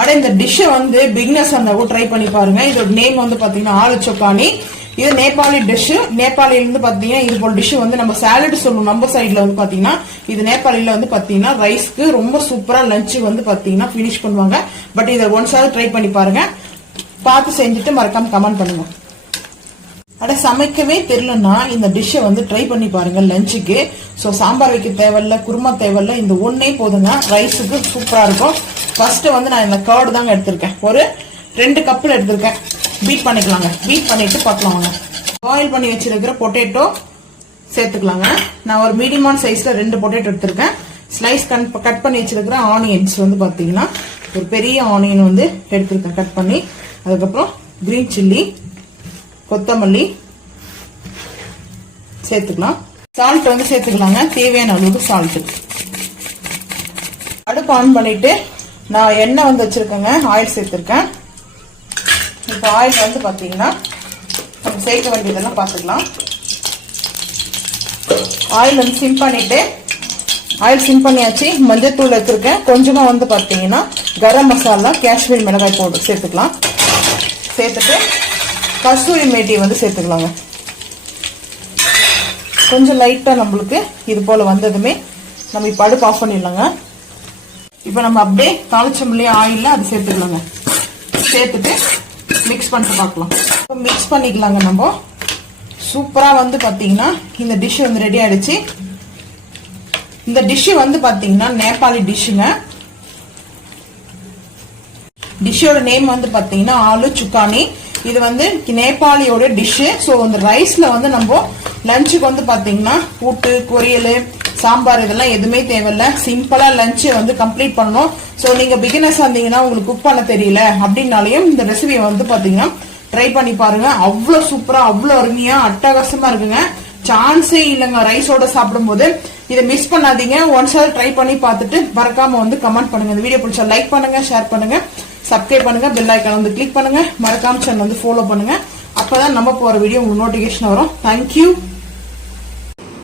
அட இந்த டிஷ் வந்து பிகினர்ஸ் அந்த ட்ரை பண்ணி பாருங்க. இதோட நேம் வந்து பாத்தீங்கன்னா ஆலு சொக்கானி. இது நேபாளி டிஷ். நேபாளில இருந்து பாத்தீங்கன்னா இது போல டிஷ் வந்து நம்ம சாலட் சொல்லுவோம் நம்ம சைட்ல வந்து பாத்தீங்கன்னா, இது நேபாளில வந்து பாத்தீங்கன்னா ரைஸ்க்கு ரொம்ப சூப்பரா லஞ்ச் வந்து பாத்தீங்கன்னா பினிஷ் பண்ணுவாங்க. பட் இதை ஒன்ஸாவது ட்ரை பண்ணி பாருங்க. பார்த்து செஞ்சுட்டு மறக்காம கமெண்ட் பண்ணுங்க. அட சமைக்கவே தெரியலன்னா இந்த டிஷ்ஷை வந்து ட்ரை பண்ணி பாருங்க லஞ்சுக்கு. ஸோ சாம்பார் வைக்க தேவையில்ல, குருமா தேவையில்ல, இந்த ஒன்னே போதுங்க ரைஸுக்கு சூப்பரா இருக்கும். ஃபர்ஸ்ட் வந்து நான் இந்த கர்டு தாங்க எடுத்திருக்கேன். ஒரு 2 கப்பில் எடுத்திருக்கேன். பீட் பண்ணிக்கலாங்க. பீட் பண்ணிட்டு பார்க்கலாங்க. பாயில் பண்ணி வச்சிருக்கிற பொட்டேட்டோ சேர்த்துக்கலாங்க. நான் ஒரு மீடியமான சைஸ்ல 2 பொட்டேட்டோ எடுத்திருக்கேன். ஸ்லைஸ் கட் பண்ணி வச்சிருக்கிற ஆனியன்ஸ் வந்து பாத்தீங்கன்னா ஒரு பெரிய ஆனியன் வந்து எடுத்திருக்கேன் கட் பண்ணி. அதுக்கப்புறம் கிரீன் சில்லி, கொத்தமல்லி சேர்த்துக்கலாம். சால்ட் வந்து சேர்த்துக்கலாங்க. தேவையான அளவுக்கு சால்ட். அடுப்பு ஆன் பண்ணிட்டு நான் எண்ணெய் வந்து வச்சிருக்கேங்க. ஆயில் சேர்த்திருக்கேன். இப்போ ஆயில் வந்து பாத்தீங்கன்னா நம்ம சேர்க்க வேண்டியதெல்லாம் பார்த்துக்கலாம். ஆயில் வந்து சிம் பண்ணிட்டு, ஆயில் சிம் பண்ணியாச்சு. மஞ்சத்தூள் எடுத்திருக்கேன். கொஞ்சமா வந்து பாத்தீங்கன்னா கரம் மசாலா, காஷ்மீர் மிளகாய் பவுடர் சேர்த்துக்கலாம். சேர்த்துட்டு கசூரி மேட்டி வந்து சேர்த்துக்கலாங்க. கொஞ்சம் லைட்டா நம்மளுக்கு இது போல வந்ததுமே நம்ம இப்ப அடுப்பு ஆஃப் பண்ணிடலாங்க. இப்ப நம்ம அப்படியே தாளிச்சம்பள்ளி ஆயில்ல அது சேர்த்துக்கலாங்க. சேர்த்துட்டு மிக்ஸ் பண்ணிட்டு பார்க்கலாம். மிக்ஸ் பண்ணிக்கலாங்க. நம்ம சூப்பரா வந்து பாத்தீங்கன்னா இந்த டிஷ் வந்து ரெடி ஆயிடுச்சு. இந்த டிஷ் வந்து பாத்தீங்கன்னா நேபாளி டிஷ்ஷுங்க. டிஷ்ஷோட நேம் வந்து பாத்தீங்கன்னா ஆலு சுக்கானி. இது வந்து நேபாளியோட டிஷ். ஸோ இந்த ரைஸ்ல வந்து நம்ம லஞ்சுக்கு வந்து பாத்தீங்கன்னா கூட்டு, பொரியல், சாம்பார் இதெல்லாம் எதுவுமே தேவையில்ல. சிம்பிளா லஞ்ச் வந்து கம்ப்ளீட் பண்ணணும். ஸோ நீங்க பிகினர்ஸ் வந்தீங்கன்னா உங்களுக்கு குக் பண்ண தெரியல அப்படின்னாலையும் இந்த ரெசிபியை வந்து பாத்தீங்கன்னா ட்ரை பண்ணி பாருங்க. அவ்வளவு சூப்பரா, அவ்வளவு அருமையா, அட்டகாசமா இருக்குங்க. சான்ஸே இல்லைங்க ரைஸோட சாப்பிடும் போது. இதை மிஸ் பண்ணாதீங்க. ஒன்ஸ் ட்ரை பண்ணி பார்த்துட்டு மறக்காம வந்து கமெண்ட் பண்ணுங்க. இந்த வீடியோ பிடிச்சா லைக் பண்ணுங்க, ஷேர் பண்ணுங்க, சப்ஸ்கிரைப் பண்ணுங்க, பெல் ஐக்கான் வந்து கிளிக் பண்ணுங்க, மறக்காம சேனல் வந்து ஃபாலோ பண்ணுங்க. அப்பதான் நம்ம போற வீடியோ உங்களுக்கு நோட்டிபிகேஷன் வரும். தேங்க்யூ.